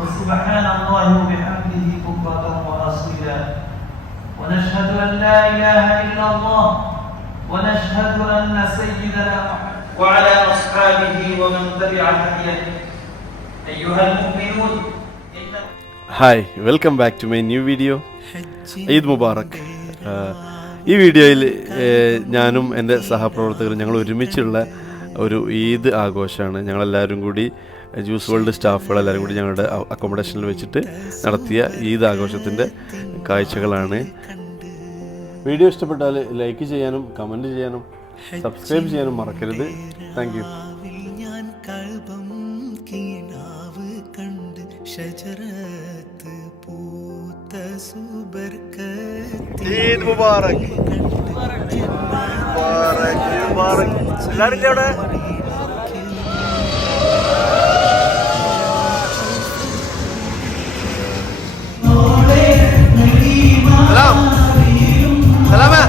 وسبحان الله وبحمده بكرة وأصيلا ونشهد أن لا إله إلا الله ونشهد أن سيدنا محمد وعلى أصحابه ومن تبع هديه أيها المؤمنون. Hi, welcome back to my new video. Eid Mubarak. ഈ വീഡിയോയിൽ ഞാനും എൻ്റെ സഹപ്രവർത്തകരും ഞങ്ങൾ ഒരുമിച്ചുള്ള ഒരു ഈദ് ആഘോഷമാണ്. ഞങ്ങളെല്ലാവരും കൂടി ജ്യൂസ് വേൾഡ് സ്റ്റാഫുകളെല്ലാവരും കൂടി ഞങ്ങളുടെ അക്കോമഡേഷനിൽ വെച്ചിട്ട് നടത്തിയ ഈദ് ആഘോഷത്തിൻ്റെ കാഴ്ചകളാണ്. വീഡിയോ ഇഷ്ടപ്പെട്ടാൽ ലൈക്ക് ചെയ്യാനും കമൻറ്റ് ചെയ്യാനും സബ്സ്ക്രൈബ് ചെയ്യാനും മറക്കരുത്. Thank you. ഈദ് മുബാറക്. എല്ലാവരും അവിടെ സലാമേ.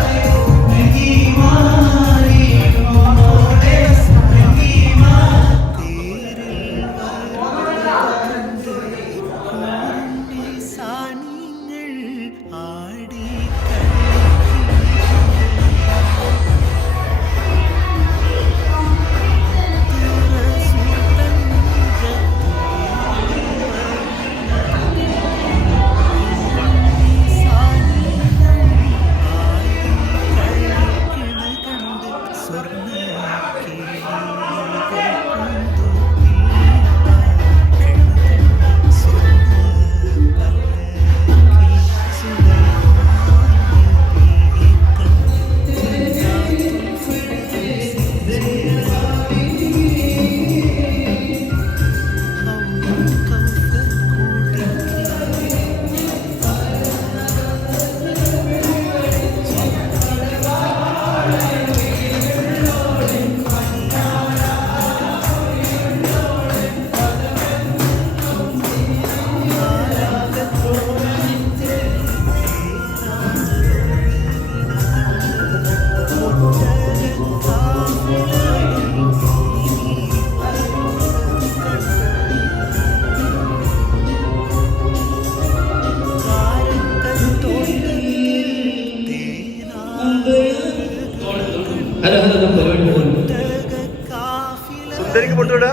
സുന്ദരിക്ക് പൊട്ടുവിട.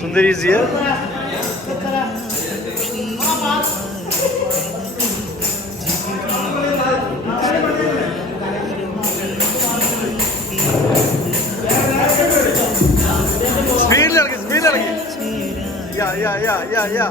Sundari is here. സ്പീഡിലിറങ്ങി. യാ.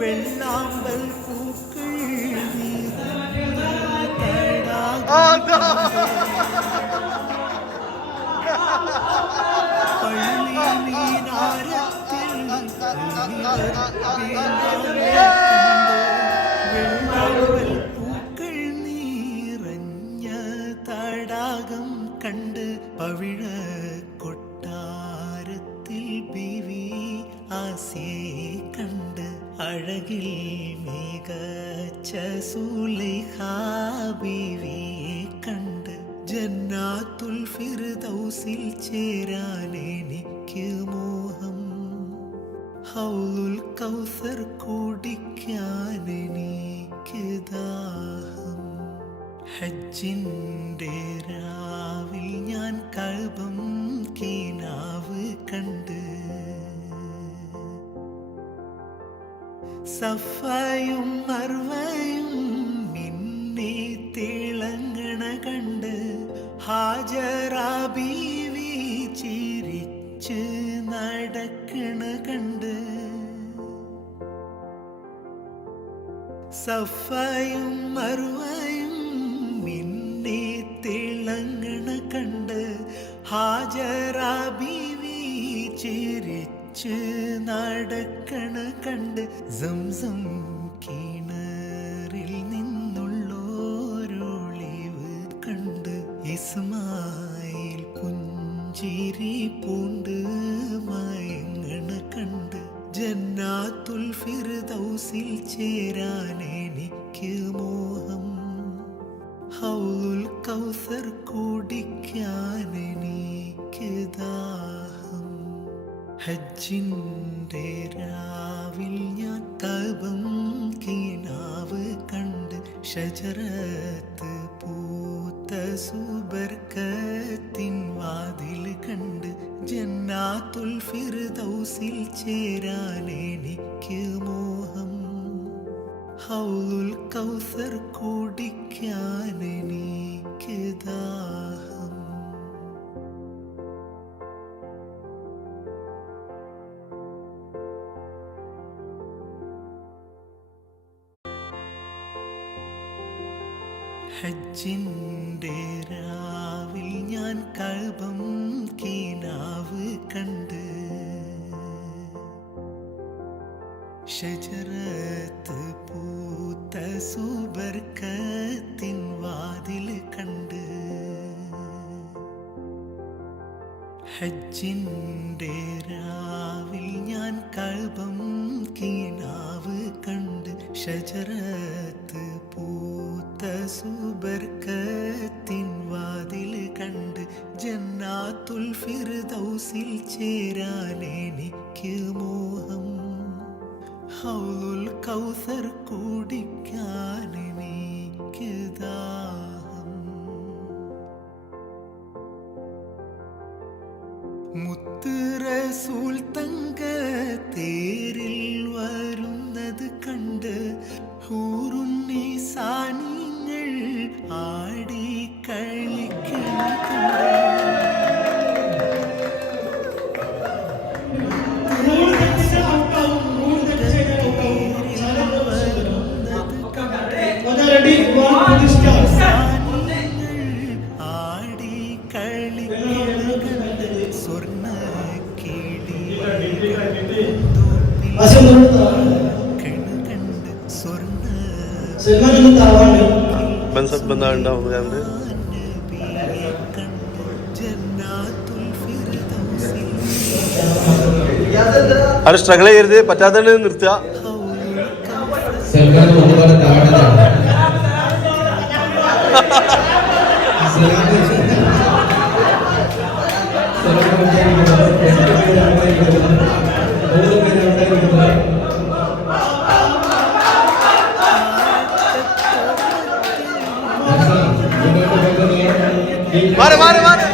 വെള്ളാമ്പൽ പൂക്കൾ പൂക്കൾ നിറഞ്ഞ തടാകം കണ്ട് പവിഴ കൊട്ടാരത്തിൽ ബീവി ആസിയെ കണ്ട് അഴകിൽ മികച്ച സുലൈഖ ബീവിയെ കണ്ട് ജന്നാത്തുൽ ഫിർദൗസിൽ ചേരാൻ എനിക്ക് മോഹം. ഹൗലുൽ കൗസർ കുടിക്കാൻ എനിക്ക് ദാഹം. ഹജ്ജിൻ്റെ രാവിൽ ഞാൻ കഅബം കിനാവ് കണ്ട് സഫയും മർവയും മിന്നെ തിളങ്ങണ കണ്ട് ഹാജറ ബീവി ചിരിച്ച് നടക്കണ കണ്ട് സഫയും മർവയും മിന്നെ തിളങ്ങണ കണ്ട് ഹാജറ ബീവി ചിരിച്ച് നടക്കണ കണ്ട് സംസം കിണറിൽ നിന്നുള്ളോരൊളിവ് കണ്ട് ഇസ്മായിൽ പുഞ്ചിരി പൂണ്ട് മയങ്ങണ കണ്ട് ജന്നാത്തുൽ ഫിർദൗസിൽ ചേരാൻ എനിക്ക് മോഹം, ഹൗലുൽ കൗസർ കുടിക്കാൻ എനിക്ക് ദാഹം. ഹജ്ജിൻ്റെ രാവിൽ ഞാൻ കഅബം കിനാവ് കണ്ട് ഷജറത്ത് പൂത്ത സുബർക്കത്തിൻ വാതിൽ കണ്ട് ജന്നാത്തുൽ ഫിർദൗസിൽ ചേരാൻ എനിക്ക് മോഹം, ഹൗലുൽ കൗസർ കുടിക്കാൻ എനിക്ക് ദാഹം. ഹജ്ജിൻ്റെ രാവിൽ ഞാൻ കഅബം കിനാവ് കണ്ട് ഷജറത്ത് പൂത്ത സുബർക്കത്തിൻ വാതിൽ കണ്ട് ഹജ്ജിൻ്റെ രാവിൽ ഞാൻ കഅബം കിനാവ് കണ്ട് ഷജറത്ത് പൂത്ത സുബർക്കത്തിൻ വാതിൽ കണ്ട് ജന്നാത്തുൽ ഫിർദൗസിൽ ചേരാൻ എനിക്ക് മോഹം, ഹൗലുൽ കൗസർ കുടിക്കാൻ എനിക്ക് ദാഹം. മുത്ത് റസൂൽ തങ്ക തേരിൽ വരുന്നത് കണ്ട് ഹൂറുന്നിസാനിങ്ങൾ ആടി കളിക്കുന്നത് ആടി കളിക്കുന്നത് സ്വർണ്ണ കിളി കണ്ട് സ്വർണ്ണ ജന്നാത്തുൽ ഫിർദൗസിൽ അത് സ്ട്രഗിൾ ചെയ്യരുത്, പറ്റാതെ നിർത്തുക. മാറി മാറി മാറി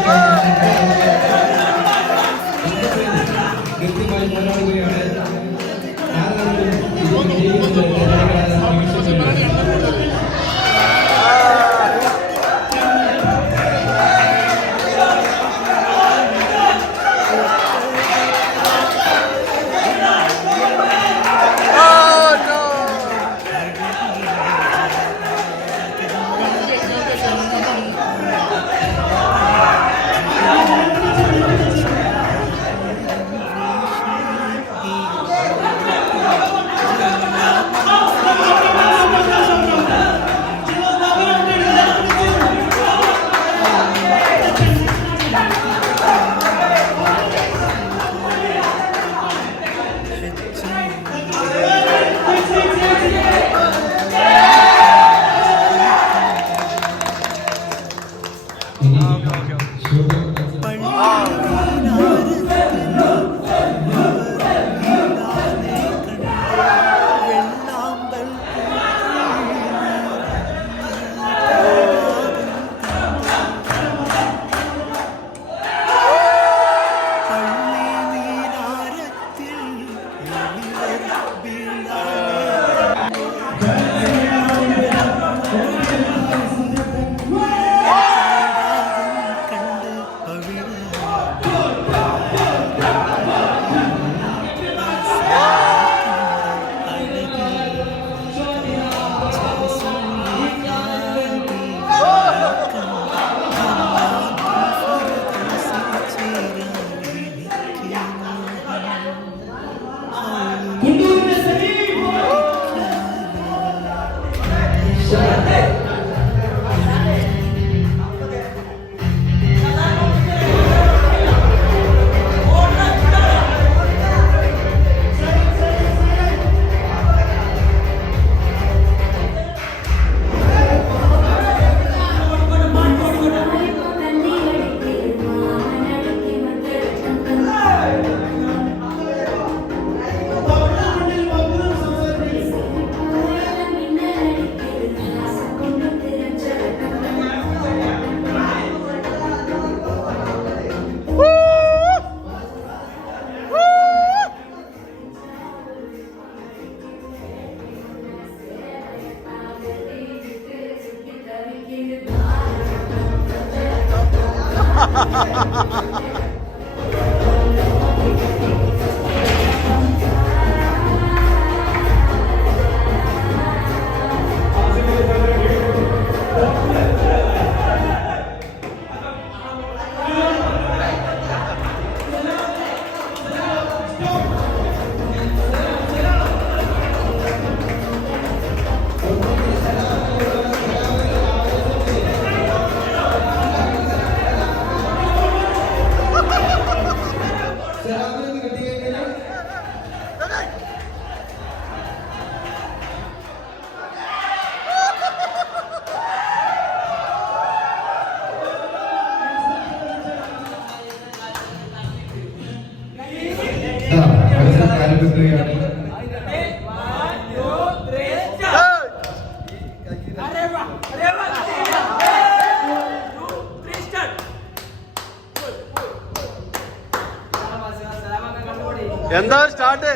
എന്താ സ്റ്റാർട്ട്?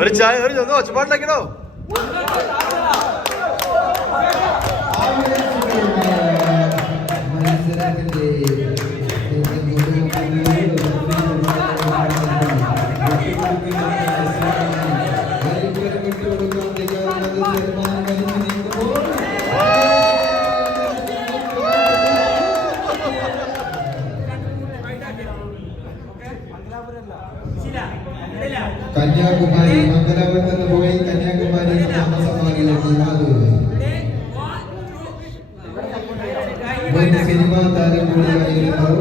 ഒരു ചായ ഒരു ഒച്ചപ്പാടുണ്ടാക്കണോ? കന്യാകുമാരി മംഗലാപുരത്ത് നിന്ന് പോയി കന്യാകുമാരി താമസമാകിലെത്തി സിനിമ താരം കൂടിയായിരുന്നു.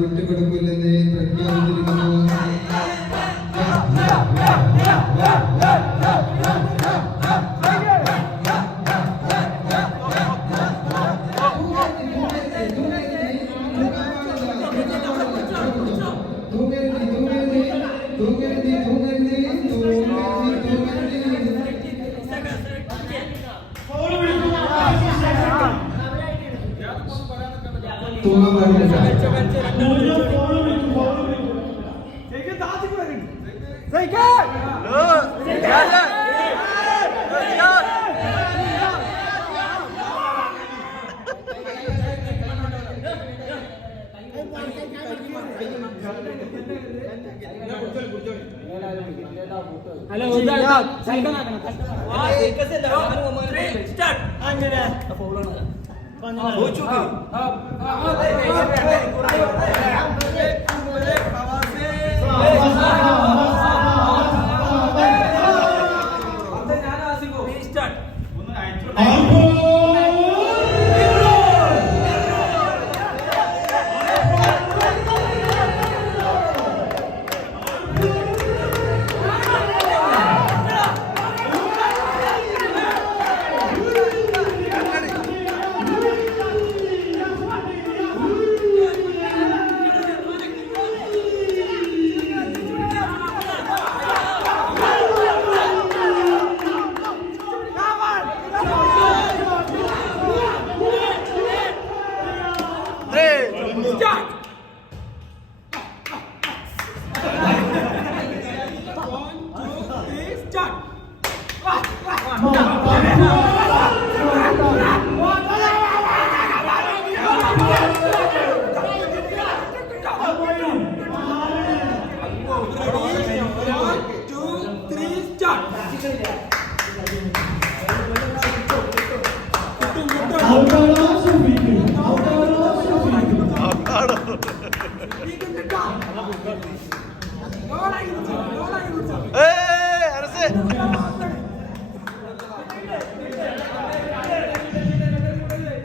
വിട്ടുകൊടുക്കില്ലെന്ന് പ്രഖ്യാപിച്ചിരിക്കുന്നു.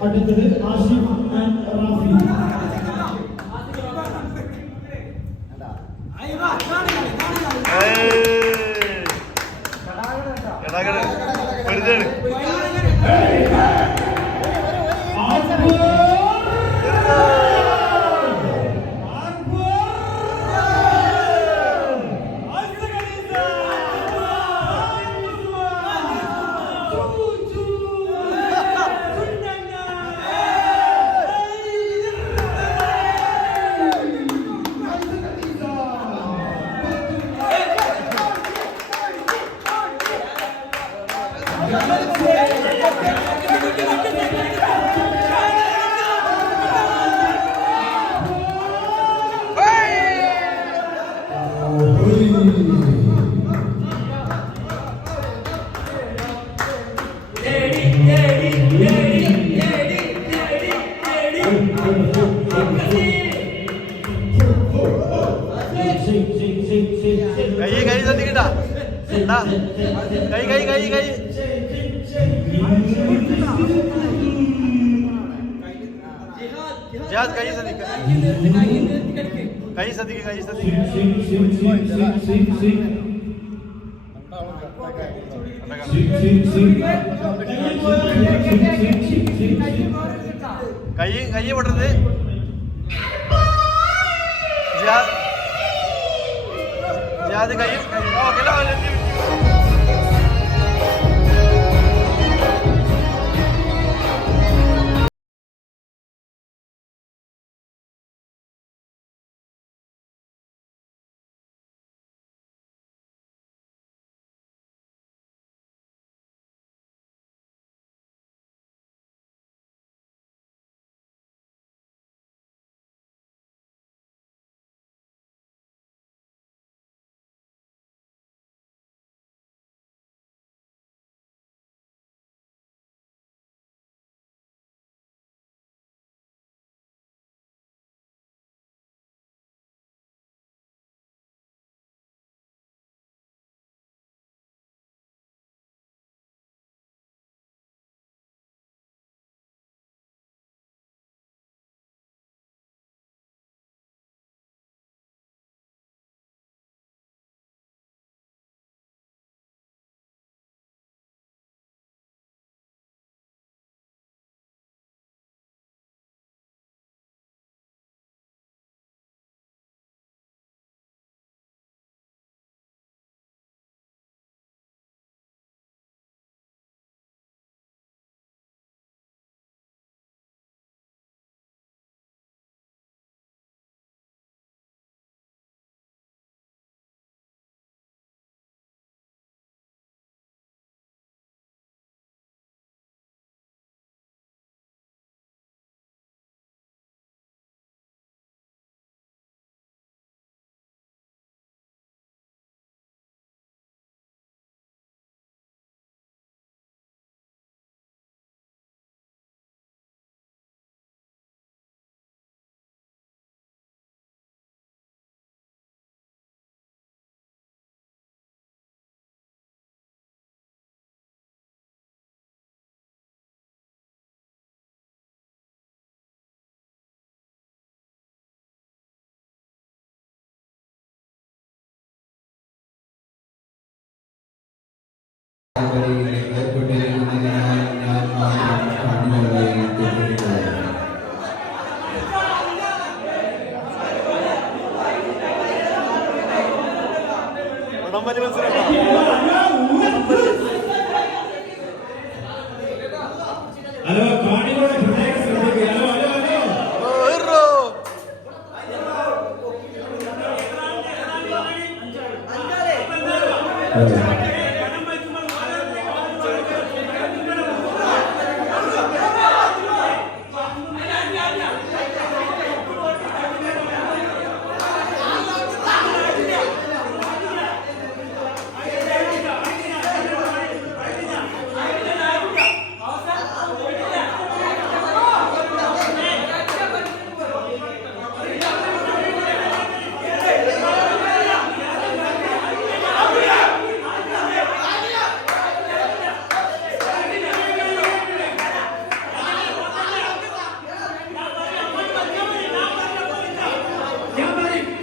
അടുത്തത് ആഷിഫ് ആൻഡ് റാഫി. കൈ ശ്രദ്ധിക്കട്ടാ കൈ കൈ കൈ കൈ ജിഹാദ് കൈ ശ്രദ്ധിക്ക കൈ ശ്രദ്ധിക്ക കൈ കൈ കൈ പൊട്ടരുത് ജിഹാദ് ജിഹാദ് കൈ ഓക്കെ ഹലോ കാണികളുടെ ഹൃദയം ശ്രദ്ധിക്കുക. ഹലോ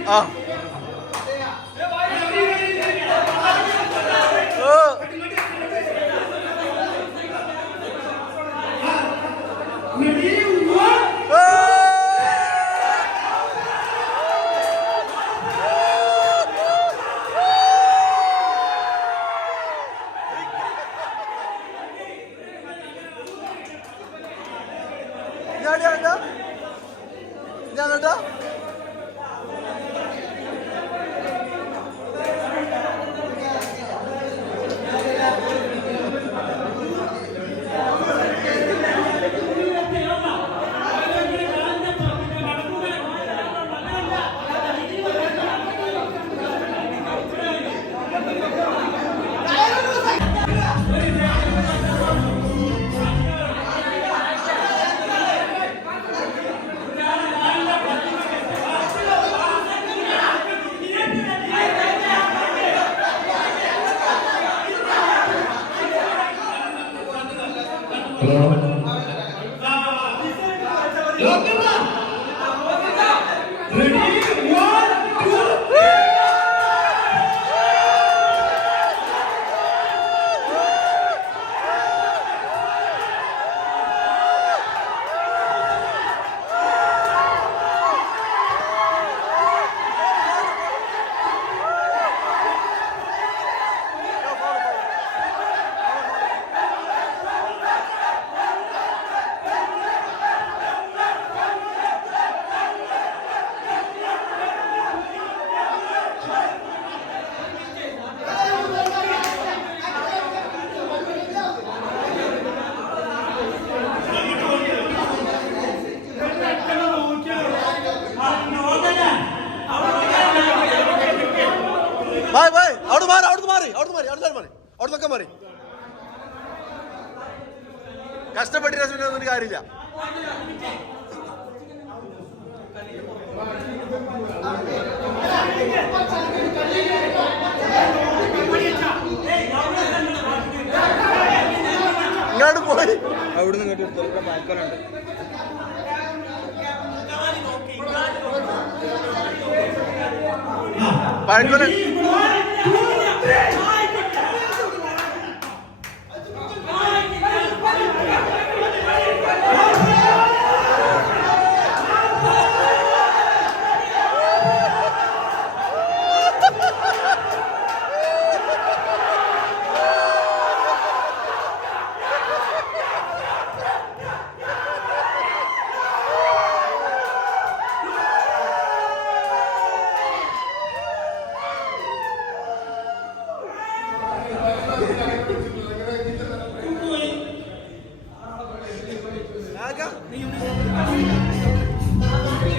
ആ ഞാനോ Bye bye. Out mari. കഷ്ടപ്പെട്ട് രസമില്ല കാര്യമില്ല. ഇങ്ങോട്ട് പോയി അവിടുന്ന് ഇങ്ങോട്ട് ബാൽക്കണുണ്ട്. ബാൽക്കണ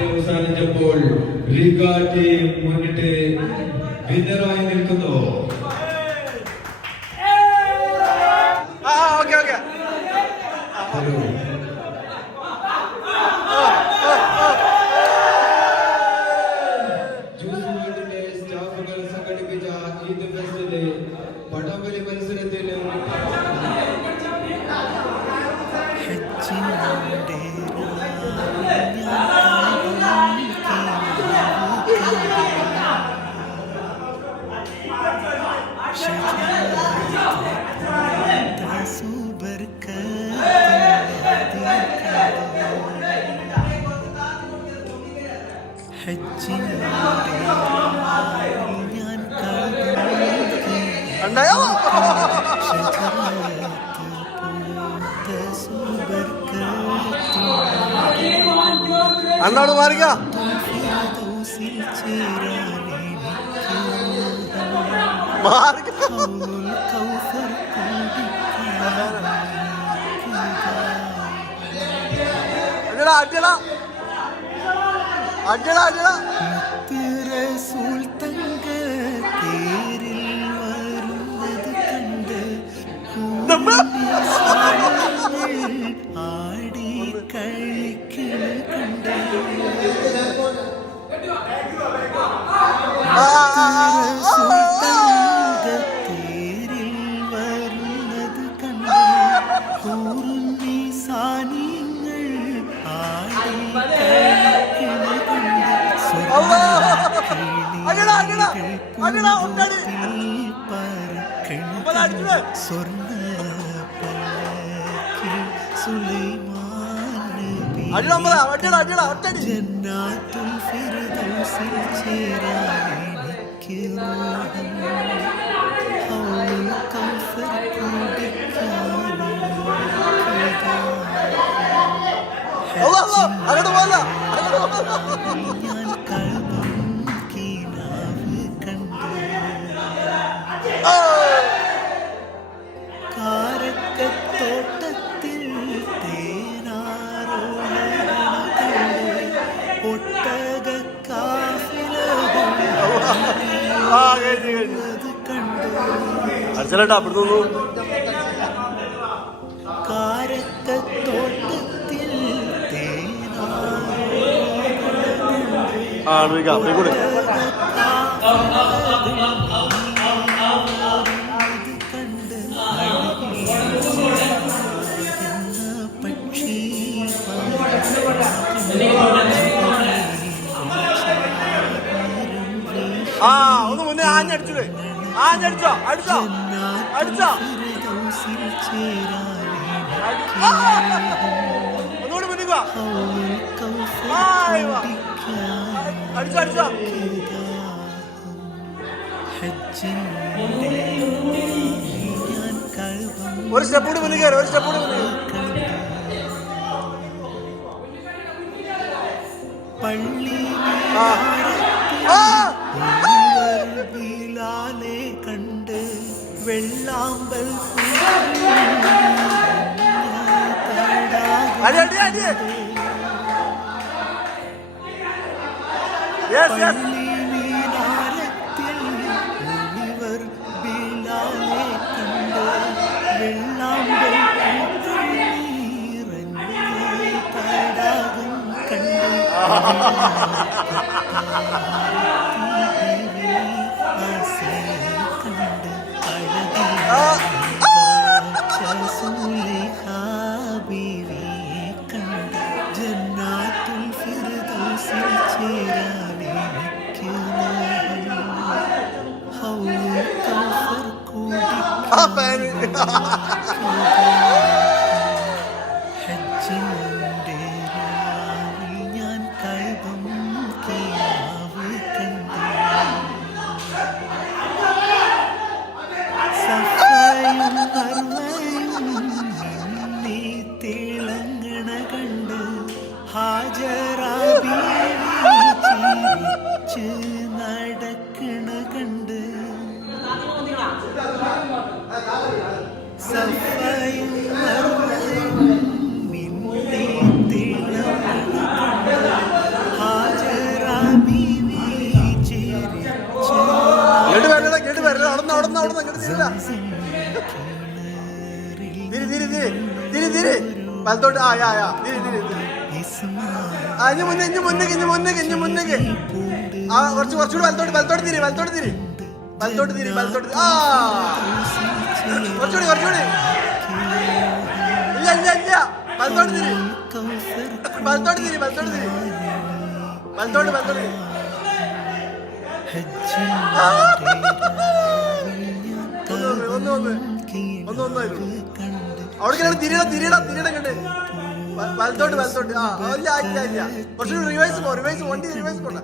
അവസാനിച്ചപ്പോൾ റിഗാറ്റ് മുന്നിട്ട് വിന്നറായി നിൽക്കുന്നു. സ്റ്റാഫുകൾ സംഘടിപ്പിച്ച ഈദ് ഫെസ്റ്റിലെ പടംവലി മത്സരത്തിൽ അന്നാണ് മാറിക്ക അടിയടാ അടിയടാ അടിയടാ റസൂൽ തങ്ക തേരിൽ വരുന്നത് കണ്ട് ആടി കളിക്കണ കണ്ട് റസൂൽ തങ്ക തേരിൽ വരുന്നത് കണ്ട് കൂറുന്നി സാനിയങ്ങൾ ആടി കളിക്കണ കണ്ട് സ്വർണ്ണ പല്ലക്കിൽ സുലൈമാൻ നബി ജന്നാത്തുൽ ഫിർദൗസിൽ ചേരാൻ എനിക്ക് മോഹം ഹൗലുൽ കൗസർ കുടിക്കാൻ ഞാൻ കൽബും കിനാവ് കണ്ടു കാരക്കത്തോട്ടത്തിൽ തേനാരോളണ കണ്ട് ഒട്ടക കാഫിലത് കണ്ടു കാരക്കത്തോട്ടത്തിൽ പക്ഷി ഒന്ന് മുന്നേ ആഞ്ഞടിച്ചോ അടിച്ചോ ഒന്നുകൂടി മുന്നിക്കുക അടിച്ചോ ഒരു സ്റ്റെപ്പ് കൂടി മുന്നിൽ കയറി പള്ളിയിലാലെ കണ്ട് വെള്ളാമ്പൽ പള്ളിമീനാരത്തിൽ ഒളിവർ ബിലാലെ കണ്ട് വെള്ളാമ്പൽ തടാകം കണ്ട് ജന്നാത്തുൽ ഫിർദൗസിൽ ചേരാൻ എനിക്ക് ഹൗലുൽ കൗസർ കുടിക്കാൻ ഹജ്ജിന്റെ രാവിൽ ഞാൻ കൽബും കിനാവ് കണ്ടു സഫയും മർവയും നീ തിളങ്ങണ കണ്ട് ഹാജറാ ബീവി ചിരിച്ച് നടക്കണ കണ്ട് സഫയും മർവയും നീ തിളങ്ങണ കണ്ട് ഹാജറാ ബീവി ചിരിച്ച് വലത്തോട്ട് മുന്നേക്ക് കുറച്ചുകൂടി വലത്തോട്ട് തിരി കുറച്ചുകൂടി ഇല്ല വലത്തോട്ട് തിരി അവിടെ തിരിയട കണ്ട് വലത്തോട്ട് ഇല്ല കുറച്ചുകൂടി റിവേഴ്സ് വണ്ടി റിവേഴ്സ് പോണ്ട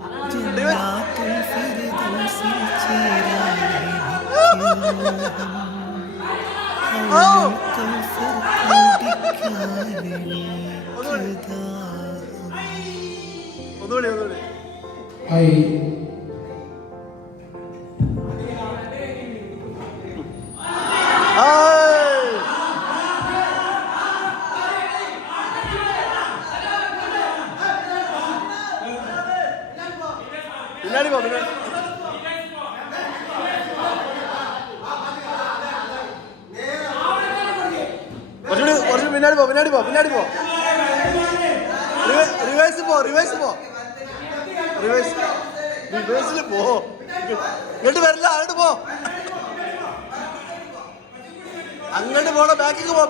ഒന്നുകൂടി പിന്നാടി പോ കുറച്ച് പിന്നാടി പോ റിവേഴ്സിൽ പോ ഇങ്ങോട്ട് വരില്ല അങ്ങോട്ട് പോ അങ്ങോട്ട് പോണോ ബാക്കിക്ക് പോ